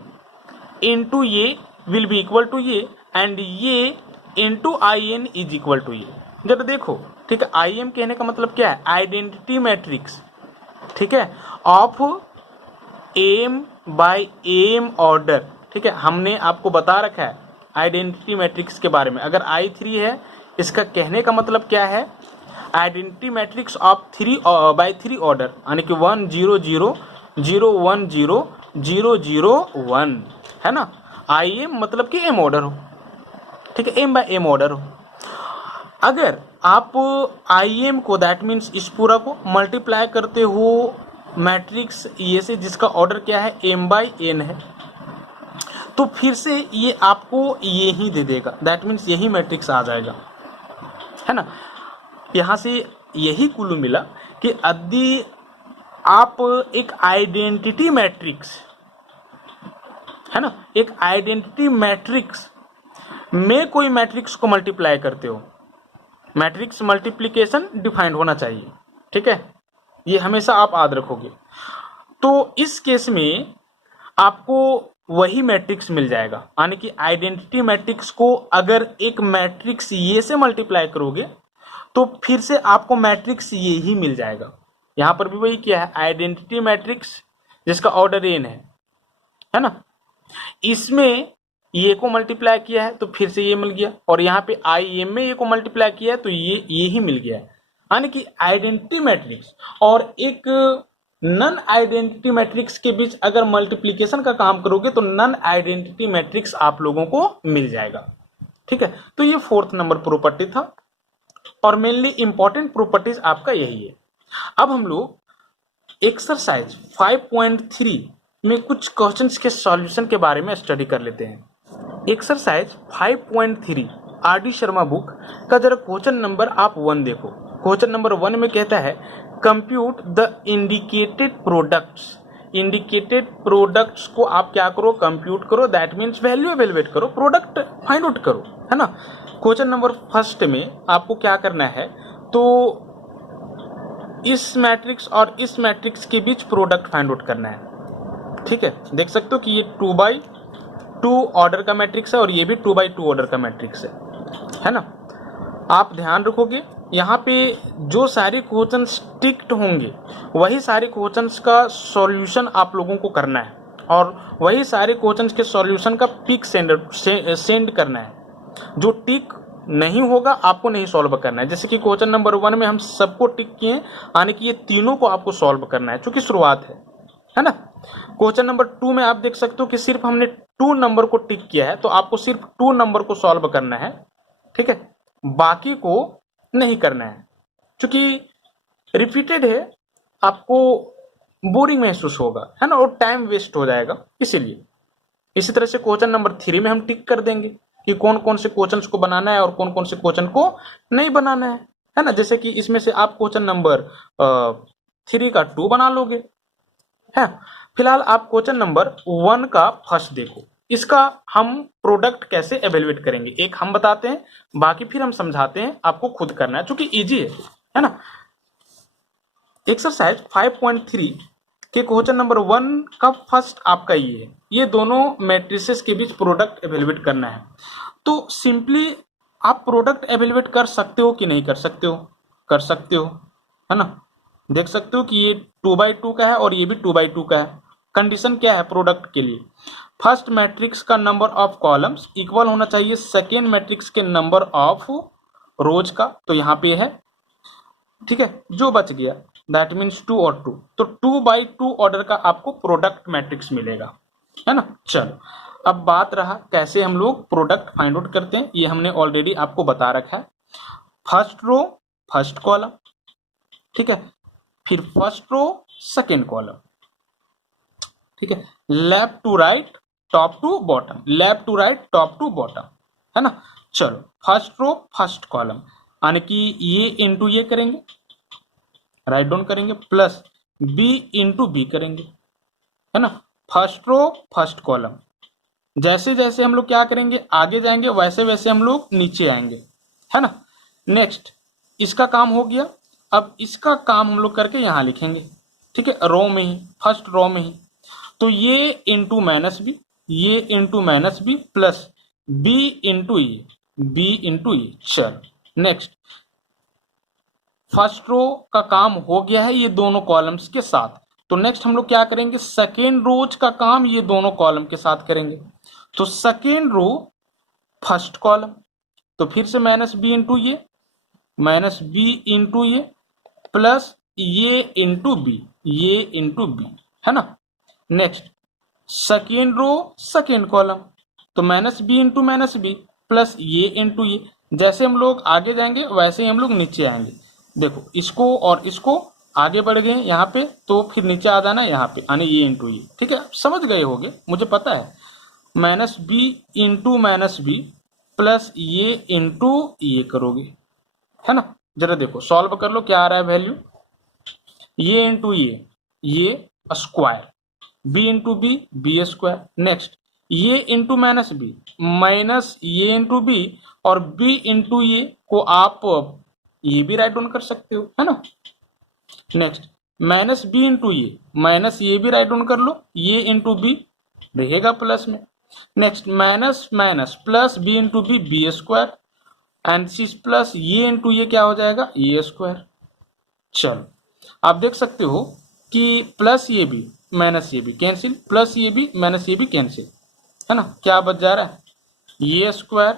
into A will be equal to A and A into in is equal to A. जरा देखो, ठीक है, im कहने का मतलब क्या है, आइडेंटिटी मैट्रिक्स। ठीक है, of m by m order. ठीक है, हमने आपको बता रखा है आइडेंटिटी मैट्रिक्स के बारे में। अगर I3 है, इसका कहने का मतलब क्या है, identity matrix of 3 by 3 order, यानी कि 1 0 0 0 1 0 0 0 1, है ना। im मतलब कि m ऑर्डर हो। ठीक है, m बाय m ऑर्डर हो। अगर आप im को, दैट मीन्स इस पूरा को मल्टीप्लाई करते हो मैट्रिक्स ये से जिसका ऑर्डर क्या है, m बाय n है, तो फिर से ये आपको ये ही दे देगा, दैट मीन्स यही मैट्रिक्स आ जाएगा, है ना। यहाँ से यही कुल मिला कि यदि आप एक आइडेंटिटी मैट्रिक्स, है ना, एक आइडेंटिटी मैट्रिक्स में कोई मैट्रिक्स को मल्टीप्लाई करते हो, मैट्रिक्स मल्टीप्लिकेशन डिफाइंड होना चाहिए। ठीक है, ये हमेशा आप याद रखोगे। तो इस केस में आपको वही मैट्रिक्स मिल जाएगा, यानी कि आइडेंटिटी मैट्रिक्स को अगर एक मैट्रिक्स ये से मल्टीप्लाई करोगे तो फिर से आपको मैट्रिक्स ये ही मिल जाएगा। यहाँ पर भी वही किया है, आइडेंटिटी मैट्रिक्स जिसका ऑर्डर n है ना, इसमें ये को मल्टीप्लाई किया है तो फिर से ये मिल गया, और यहाँ पे im में ये को मल्टीप्लाई किया है तो ये ही मिल गया है। यानी कि आइडेंटिटी मैट्रिक्स और एक नन आइडेंटिटी मैट्रिक्स के बीच अगर मल्टीप्लिकेशन का काम करोगे तो नन आइडेंटिटी मैट्रिक्स आप लोगों को मिल जाएगा। ठीक है, तो ये 4th नंबर प्रॉपर्टी था और मेनली इंपॉर्टेंट प्रॉपर्टीज आपका यही है। अब हम लोग एक्सरसाइज 5.3 में कुछ क्वेश्चंस के सॉल्यूशन के बारे में स्टडी कर लेते हैं। Exercise 5.3 R D Sharma book का जरा क्वेश्चन नंबर आप 1 देखो। क्वेश्चन नंबर 1 में कहता है compute the indicated products. Indicated products को आप क्या करो, कंप्यूट करो, दैट मीन्स वैल्यू एवेलुएट करो, प्रोडक्ट फाइंड आउट करो, है ना। क्वेश्चन नंबर 1 में आपको क्या करना है, तो इस मैट्रिक्स और इस मैट्रिक्स के बीच प्रोडक्ट फाइंड आउट करना है। ठीक है, देख सकते हो कि ये 2x2 ऑर्डर का मैट्रिक्स है और ये भी 2x2 ऑर्डर का मैट्रिक्स है ना। आप ध्यान रखोगे यहाँ पे जो सारे क्वेश्चंस टिक्ड होंगे वही सारे क्वेश्चंस का सॉल्यूशन आप लोगों को करना है और वही सारे क्वेश्चंस के सॉल्यूशन का पिक सेंड करना है। जो टिक नहीं होगा आपको नहीं सॉल्व करना है। जैसे कि क्वेश्चन नंबर 1 में हम सबको टिक किए, यानी कि ये तीनों को आपको सॉल्व करना है, क्योंकि शुरुआत है ना। क्वेश्चन नंबर 2 में आप देख सकते हो कि सिर्फ हमने 2 नंबर को टिक किया है, तो आपको सिर्फ 2 नंबर को सॉल्व करना है, ठीक है, बाकी को नहीं करना है, क्योंकि रिपीटेड है, आपको बोरिंग महसूस होगा, है ना, और टाइम वेस्ट हो जाएगा इसीलिए। इसी तरह से क्वेश्चन नंबर 3 में हम टिक कर देंगे कि कौन कौन से क्वेश्चंस को बनाना है और कौन कौन से क्वेश्चन को नहीं बनाना है ना। जैसे कि इसमें से आप क्वेश्चन नंबर 3 का 2 बना लोगे, है। फिलहाल आप क्वेश्चन नंबर 1 का फर्स्ट देखो, इसका हम प्रोडक्ट कैसे एवेल्युएट करेंगे, एक हम बताते हैं, बाकी फिर हम समझाते हैं, आपको खुद करना है, क्योंकि इजी है ना। एक्सरसाइज 5.3 के क्वेश्चन नंबर 1 का फर्स्ट आपका ये है, ये दोनों मैट्रिसेस के बीच प्रोडक्ट एवेल्युएट करना है। तो सिंपली आप प्रोडक्ट एवेल्युएट कर सकते हो कि नहीं कर सकते हो, कर सकते हो, है ना। देख सकते हो कि ये 2/2 का है और ये भी 2/2 का है। कंडीशन क्या है प्रोडक्ट के लिए, फर्स्ट मैट्रिक्स का नंबर ऑफ कॉलम्स इक्वल होना चाहिए सेकेंड मैट्रिक्स के नंबर ऑफ रोज का, तो यहाँ पे है, ठीक है, जो बच गया दैट मीन्स 2 और 2, तो 2/2 ऑर्डर का आपको प्रोडक्ट मैट्रिक्स मिलेगा, है ना। चलो अब बात रहा कैसे हम लोग प्रोडक्ट फाइंड आउट करते हैं, ये हमने ऑलरेडी आपको बता रखा है। फर्स्ट रो फर्स्ट कॉलम, ठीक है, फिर फर्स्ट रो सेकेंड कॉलम, ठीक है, left to right top to bottom, left to right top to bottom, है ना। चलो फर्स्ट रो फर्स्ट कॉलम, यानी कि ये इंटू ये करेंगे, राइट डाउन करेंगे, प्लस बी इंटू बी करेंगे, है ना। फर्स्ट रो फर्स्ट कॉलम, जैसे जैसे हम लोग क्या करेंगे आगे जाएंगे वैसे वैसे हम लोग नीचे आएंगे, है ना। नेक्स्ट इसका काम हो गया, अब इसका काम हम लोग करके यहां लिखेंगे, ठीक है, रो में ही, फर्स्ट रो में ही, तो ये इंटू माइनस बी, ये into minus B, plus B into A, B into A. चलो नेक्स्ट फर्स्ट रो का काम हो गया है ये दोनों कॉलम्स के साथ, तो नेक्स्ट हम लोग क्या करेंगे, सेकेंड रोज का काम ये दोनों कॉलम के साथ करेंगे, तो सेकेंड रो फर्स्ट कॉलम, तो फिर से माइनस बी इंटू ये, माइनस बी इंटू ये, प्लस ये इंटू बी, ये इंटू बी, है ना। Next second row second column, तो minus B into minus B, plus ये इंटू ये, जैसे हम लोग आगे जाएंगे वैसे ही हम लोग नीचे आएंगे। देखो इसको और इसको आगे बढ़ गए यहाँ पे, तो फिर नीचे आ जाना यहाँ पे, यानी ये इंटू ये, ठीक है, समझ गए होगे मुझे पता है। Minus B into minus B, plus ये इंटू ये करोगे, है ना। जरा देखो सॉल्व कर लो क्या आ रहा है value, A into A square, B into B, B square. Next A into minus B, minus A into B, और बी इंटू ये को आप ये भी राइट डाउन कर सकते हो, है ना। नेक्स्ट माइनस बी इंटू ये, माइनस ये भी राइट डाउन कर लो, ये इंटू बी रहेगा प्लस में। Next minus minus plus B into B, B square, and C plus ये इंटू ये क्या हो जाएगा, ये स्क्वायर। चलो आप देख सकते हो कि प्लस ये भी माइनस ये भी कैंसिल, प्लस ये भी माइनस ये भी कैंसिल, है ना। क्या बच जा रहा है, ये square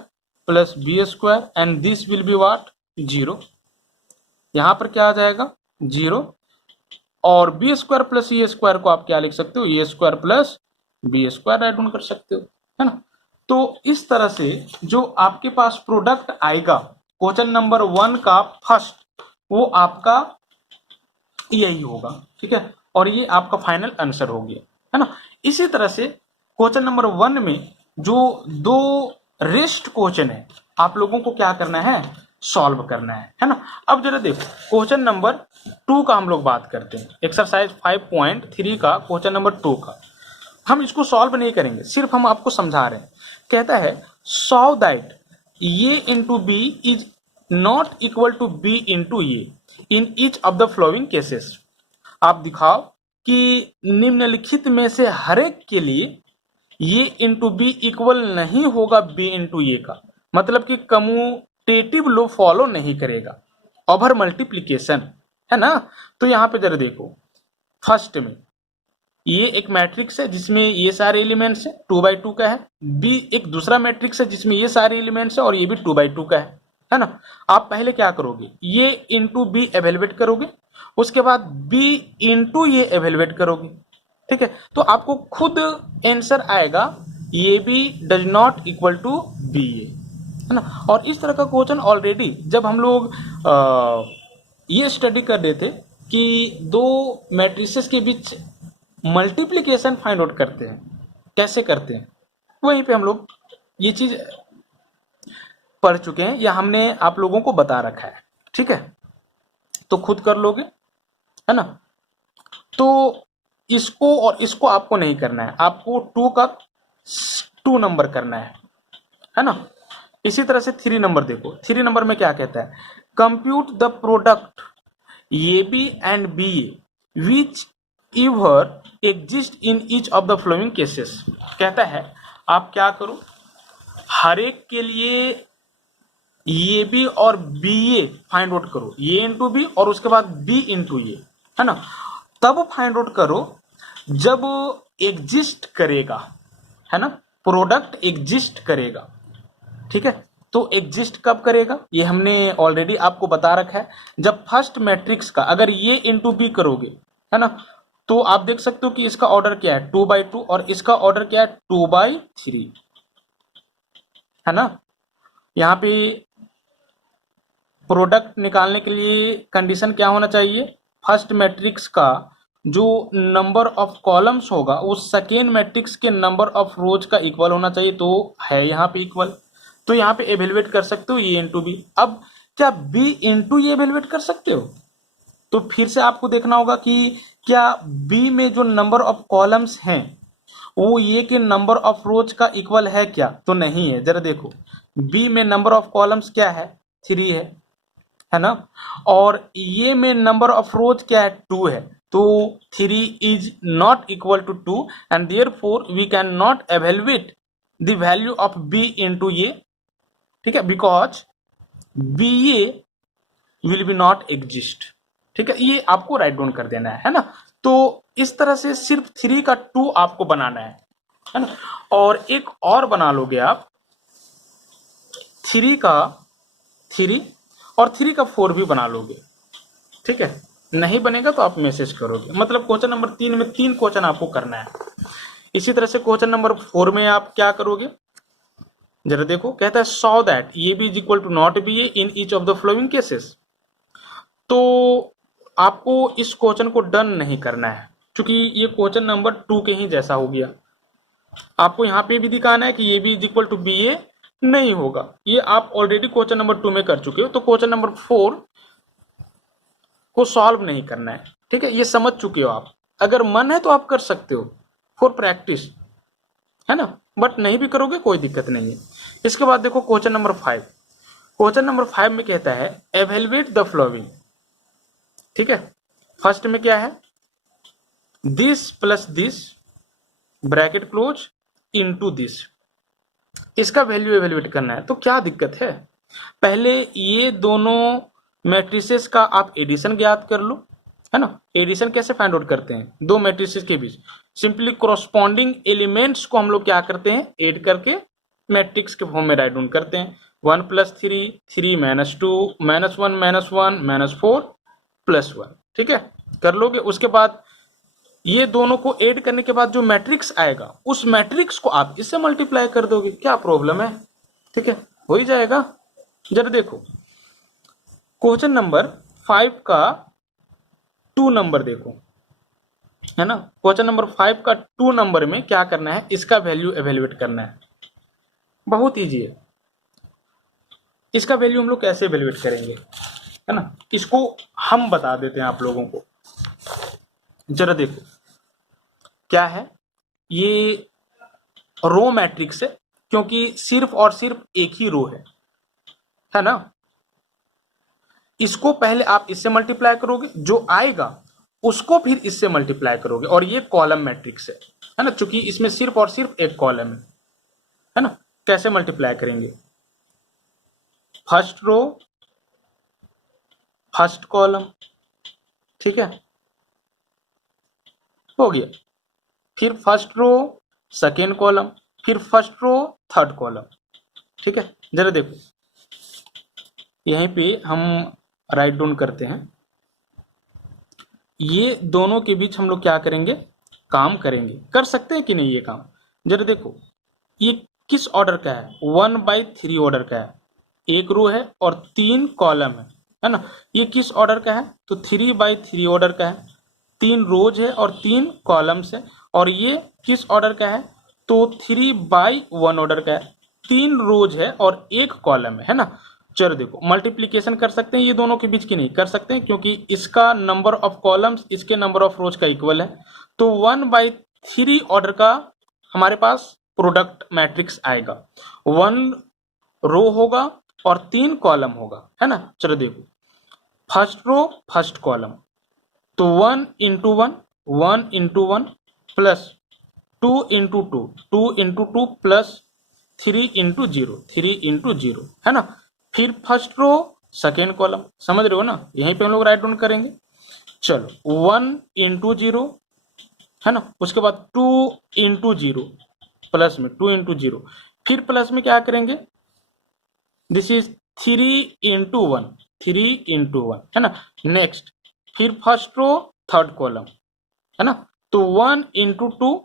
plus B square, and this will be what, 0। यहां पर क्या आ जाएगा 0, और B square plus A square को आप क्या लिख सकते हो, A square plus B square right down कर सकते हो, है ना। तो इस तरह से जो आपके पास प्रोडक्ट आएगा क्वेश्चन नंबर 1 का फर्स्ट, वो आपका यही होगा, ठीक है, और ये आपका फाइनल आंसर हो गया, है ना। इसी तरह से क्वेश्चन नंबर 1 में जो 2 रेस्ट क्वेश्चन है आप लोगों को क्या करना है, सॉल्व करना है ना। अब जरा देखो क्वेश्चन नंबर 2 का हम लोग बात करते हैं, एक्सरसाइज 5.3 का क्वेश्चन नंबर 2 का। हम इसको सॉल्व नहीं करेंगे, सिर्फ हम आपको समझा रहे हैं। कहता है solve that A into B is not equal to B into A in each of the following cases. आप दिखाओ कि निम्नलिखित में से हर एक के लिए ये इंटू बी इक्वल नहीं होगा बी इंटू ए का, मतलब कि कम्यूटेटिव लो फॉलो नहीं करेगा, ओवर मल्टीप्लीकेशन, है ना। तो यहां पे जरा देखो फर्स्ट में ये एक मैट्रिक्स है जिसमें ये सारे एलिमेंट्स है, 2x2 का है। बी एक दूसरा मैट्रिक्स है जिसमें ये सारे एलिमेंट्स है और ये भी 2x2 का है ना। आप पहले क्या करोगे, ये इंटू बी एवेलुएट करोगे, उसके बाद बी इंटू ये एवेलुएट करोगे, ठीक है। तो आपको खुद आंसर आएगा A B does not equal to B A, है ना। और इस तरह का क्वेश्चन ऑलरेडी जब हम लोग ये स्टडी कर रहे थे कि दो मैट्रिसेस के बीच मल्टीप्लिकेशन फाइंड आउट करते हैं, कैसे करते हैं, वहीं पे हम लोग ये चीज पढ़ चुके हैं या हमने आप लोगों को बता रखा है, ठीक है। तो खुद कर लोगे, है ना। तो इसको और इसको आपको नहीं करना है, आपको 2 का 2 नंबर करना है ना। इसी तरह से 3 नंबर देखो, 3 नंबर में क्या कहता है, compute the product A B and B A whichever exist in each of the following cases. कहता है आप क्या करो, हर एक के लिए ए बी और बी ए फाइंड आउट करो, ए इंटू बी और उसके बाद बी इंटू ए, है ना। तब फाइंड आउट करो जब एग्जिस्ट करेगा, है ना, प्रोडक्ट एग्जिस्ट करेगा, ठीक है। तो एग्जिस्ट कब करेगा ये हमने ऑलरेडी आपको बता रखा है, जब फर्स्ट मैट्रिक्स का अगर ये इंटू बी करोगे, है ना, तो आप देख सकते हो कि इसका ऑर्डर क्या है 2x2 और इसका ऑर्डर क्या है 2x3, है ना। यहाँ पे प्रोडक्ट निकालने के लिए कंडीशन क्या होना चाहिए, फर्स्ट मैट्रिक्स का जो नंबर ऑफ कॉलम्स होगा वो सेकेंड मैट्रिक्स के नंबर ऑफ रोज का इक्वल होना चाहिए, तो है यहाँ पे इक्वल। तो यहाँ पे एवेलुएट कर सकते हो ये इंटू बी। अब क्या बी इंटू ये एवेलुएट कर सकते हो, तो फिर से आपको देखना होगा कि क्या बी में जो नंबर ऑफ कॉलम्स हैं वो ये के नंबर ऑफ रोज का इक्वल है क्या, तो नहीं है। जरा देखो बी में नंबर ऑफ कॉलम्स क्या है 3 है ना, और ये में नंबर ऑफ रोज क्या है 2 है, तो 3 is not equal to 2 and therefore we can not evaluate the value of B into A, ठीक है, because B A will be not exist, ठीक है। ये आपको राइट डाउन कर देना है ना। तो इस तरह से सिर्फ 3 का 2 आपको बनाना है ना। और एक और बना लोगे आप 3 का 3 और 3 का 4 भी बना लोगे, ठीक है। नहीं बनेगा तो आप मैसेज करोगे, मतलब क्वेश्चन नंबर 3 में 3 क्वेश्चन आपको करना है। इसी तरह से क्वेश्चन नंबर 4 में आप क्या करोगे, जरा देखो, कहता है show that A B is equal to not B A in each of the following cases. तो आपको इस क्वेश्चन को डन नहीं करना है क्योंकि ये क्वेश्चन नंबर 2 के ही जैसा हो गया। आपको यहाँ पे भी दिखाना है कि A B is equal to B A नहीं होगा, ये आप ऑलरेडी क्वेश्चन नंबर 2 में कर चुके हो, तो क्वेश्चन नंबर 4 को सॉल्व नहीं करना है, ठीक है। ये समझ चुके हो आप, अगर मन है तो आप कर सकते हो फॉर प्रैक्टिस, है ना, बट नहीं भी करोगे कोई दिक्कत नहीं है। इसके बाद देखो क्वेश्चन नंबर 5। क्वेश्चन नंबर 5 में कहता है एवेलुएट द फ्लोइंग, ठीक है। फर्स्ट में क्या है, this plus this bracket close into this, इसका वैल्यू एवेलुएट करना है। तो क्या दिक्कत है, पहले ये दोनों मैट्रिसेस का आप एडिशन ज्ञात कर लो, है ना। एडिशन कैसे फाइंड आउट करते हैं, दो मैट्रिसेस के बीच सिंपली कोरोस्पॉन्डिंग एलिमेंट्स को हम लोग क्या करते हैं, ऐड करके मैट्रिक्स के फॉर्म में राइट डाउन करते हैं। 1 + 3 3 - 2 -1 -1 -4 +1, ठीक है, कर लोगे। उसके बाद ये दोनों को ऐड करने के बाद जो मैट्रिक्स आएगा उस मैट्रिक्स को आप इससे मल्टीप्लाई कर दोगे, क्या प्रॉब्लम है, ठीक है, हो ही जाएगा। जरा देखो क्वेश्चन नंबर 5 का 2 नंबर देखो, है ना। क्वेश्चन नंबर 5 का 2 नंबर में क्या करना है, इसका वैल्यू एवेलुएट करना है, बहुत इजी है। इसका वैल्यू हम लोग कैसे एवेलुएट करेंगे, है ना, इसको हम बता देते हैं आप लोगों को। जरा देखो क्या है, ये रो मैट्रिक्स है क्योंकि सिर्फ और सिर्फ एक ही रो है ना। इसको पहले आप इससे मल्टीप्लाई करोगे, जो आएगा उसको फिर इससे मल्टीप्लाई करोगे, और ये कॉलम मैट्रिक्स है ना, चूंकि इसमें सिर्फ और सिर्फ एक कॉलम है ना। कैसे मल्टीप्लाई करेंगे, फर्स्ट रो फर्स्ट कॉलम, ठीक है, हो गया। फिर फर्स्ट रो सेकेंड कॉलम, फिर फर्स्ट रो थर्ड कॉलम। ठीक है, जरा देखो यहीं पे हम राइट डाउन करते हैं। ये दोनों के बीच हम लोग क्या करेंगे, काम करेंगे। कर सकते हैं कि नहीं ये काम? जरा देखो ये किस ऑर्डर का है, 1/3 ऑर्डर का है। एक रो है और 3 कॉलम है ना। ये किस ऑर्डर का है, तो 3/3 ऑर्डर का है। 3 रोज है और 3 कॉलम्स है। और ये किस ऑर्डर का है, तो 3/1 ऑर्डर का है। 3 रोज है और 1 कॉलम है ना। चलो देखो मल्टीप्लीकेशन कर सकते हैं ये दोनों के बीच की, नहीं कर सकते हैं क्योंकि इसका नंबर ऑफ कॉलम्स इसके नंबर ऑफ रोज का इक्वल है। तो 1/3 ऑर्डर का हमारे पास प्रोडक्ट मैट्रिक्स आएगा। 1 रो होगा और 3 कॉलम होगा, है ना। चलो देखो फर्स्ट रो फर्स्ट कॉलम, तो 1 into 1 1 into 1 plus 2 into 2 2 into 2 plus 3 into 0 3 into 0, है ना। फिर फर्स्ट रो सेकेंड कॉलम, समझ रहे हो ना, यहीं पे हम लोग राइट डाउन करेंगे। चलो 1 इंटू 0, है ना। उसके बाद 2 इंटू 0 प्लस में 2 इंटू 0, फिर प्लस में क्या करेंगे, दिस इज 3 इंटू 1 3 इंटू 1, है ना। नेक्स्ट फिर फर्स्ट रो थर्ड कॉलम, है ना। तो 1 इंटू 2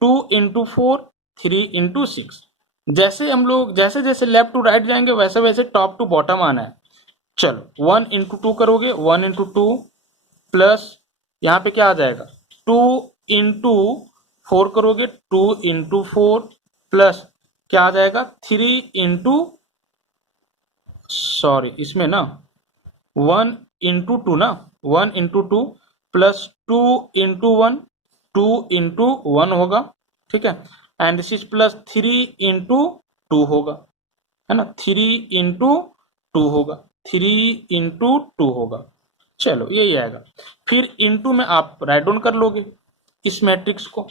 2 इंटू 4 3 इंटू 6। जैसे हम लोग जैसे जैसे लेफ्ट टू राइट जाएंगे वैसे वैसे टॉप टू बॉटम आना है। चलो 1 इंटू 2 करोगे, 1 इंटू 2 प्लस यहाँ पे क्या आ जाएगा, 2 इंटू 4 करोगे, 2 इंटू 4 प्लस क्या आ जाएगा, 3 इंटू सॉरी इसमें ना 1 इंटू 2 ना, 1 इंटू 2 प्लस 2 इंटू 1 2 इंटू 1 होगा, ठीक है। And this is plus 3 into 2 होगा, है ना। 3 इंटू 2 होगा, 3 इंटू 2 होगा। चलो यही आएगा। फिर इंटू में आप राइट डाउन कर लोगे इस मैट्रिक्स को,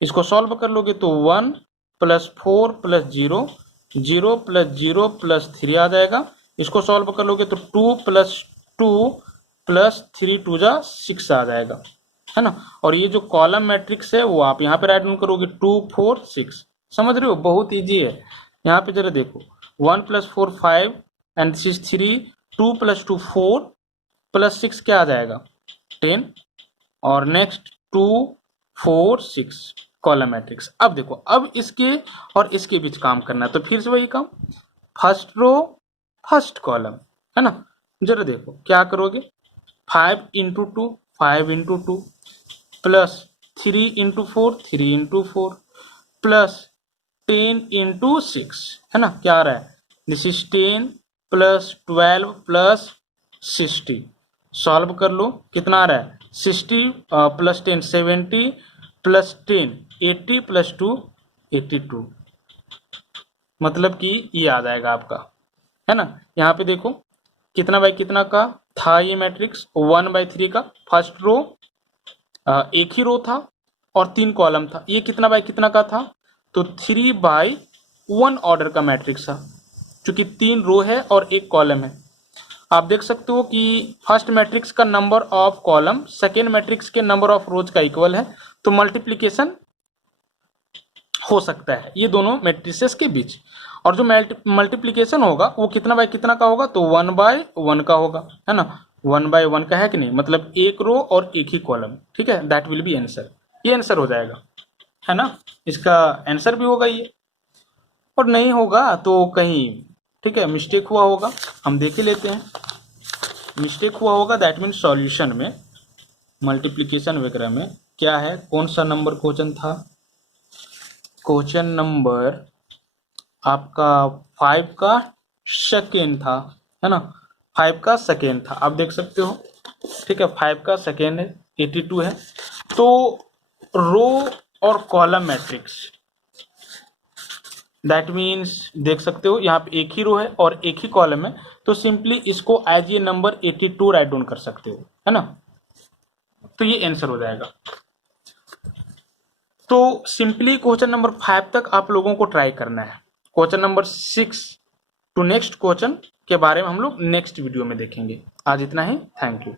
इसको सॉल्व कर लोगे तो 1 प्लस 4 प्लस 0 0 प्लस 0 प्लस 3 आ जाएगा। इसको सॉल्व कर लोगे तो 2 प्लस 2 प्लस 3 2 जा 6 आ जाएगा, है ना। और ये जो कॉलम मैट्रिक्स है वो आप यहाँ पे राइट डाउन करोगे 2 4 6। समझ रहे हो, बहुत इजी है। यहाँ पे जरा देखो 1 plus 4 5 and this is 3, 2 plus 2 4 plus 6 क्या आ जाएगा 10, और नेक्स्ट 2 4 6 कॉलम मैट्रिक्स। अब देखो अब इसके और इसके बीच काम करना है, तो फिर से वही काम, फर्स्ट रो फर्स्ट कॉलम, है ना। जरा देखो क्या करोगे, 5 into 2 5 into 2 plus 3 into 4 3 into 4 plus 10 into 6, है ना। क्या आ रहा है, this is 10 plus 12 plus 60। Solve कर लो, कितना आ रहा है 60 प्लस 10 70 प्लस 10 80 प्लस 2 82, मतलब कि ये आ जाएगा आपका, है ना। यहाँ पे देखो कितना बाई कितना का था ये मैट्रिक्स, 1/3 का। फर्स्ट रो एक ही रो था और 3 कॉलम था। ये कितना बाई कितना का था, तो 3/1 ऑर्डर का मैट्रिक्स था, क्योंकि 3 रो है और 1 कॉलम है। आप देख सकते हो कि फर्स्ट मैट्रिक्स का number of column second matrix के नंबर ऑफ रोज का इक्वल है, तो मल्टीप्लीकेशन हो सकता है ये दोनों मैट्रिसेस के बीच। और जो मल्टीप्लीकेशन होगा वो कितना बाय कितना का होगा, तो 1/1 का होगा, है ना। 1/1 का है कि नहीं, मतलब एक रो और एक ही कॉलम, ठीक है। दैट विल बी आंसर, ये आंसर हो जाएगा, है ना। इसका आंसर भी होगा ये, और नहीं होगा तो कहीं ठीक है मिस्टेक हुआ होगा, हम देख ही लेते हैं। मिस्टेक हुआ होगा दैट मीन्स सॉल्यूशन में, मल्टीप्लिकेशन वगैरह में क्या है, कौन सा नंबर क्वेश्चन था, क्वेश्चन नंबर आपका 5 का सेकेंड था, है ना। 5 का सेकेंड था, आप देख सकते हो, ठीक है। 5 का सेकेंड है 82 है। तो रो और कॉलम मैट्रिक्स, दैट मीन्स देख सकते हो यहाँ पे एक ही रो है और एक ही कॉलम है, तो सिंपली इसको एज ये नंबर 82 राइट डाउन कर सकते हो, है ना। तो ये आंसर हो जाएगा। तो सिंपली क्वेश्चन नंबर 5 तक आप लोगों को ट्राई करना है। Question number 6 to next question के बारे में हम लोग नेक्स्ट वीडियो में देखेंगे। आज इतना ही, थैंक यू।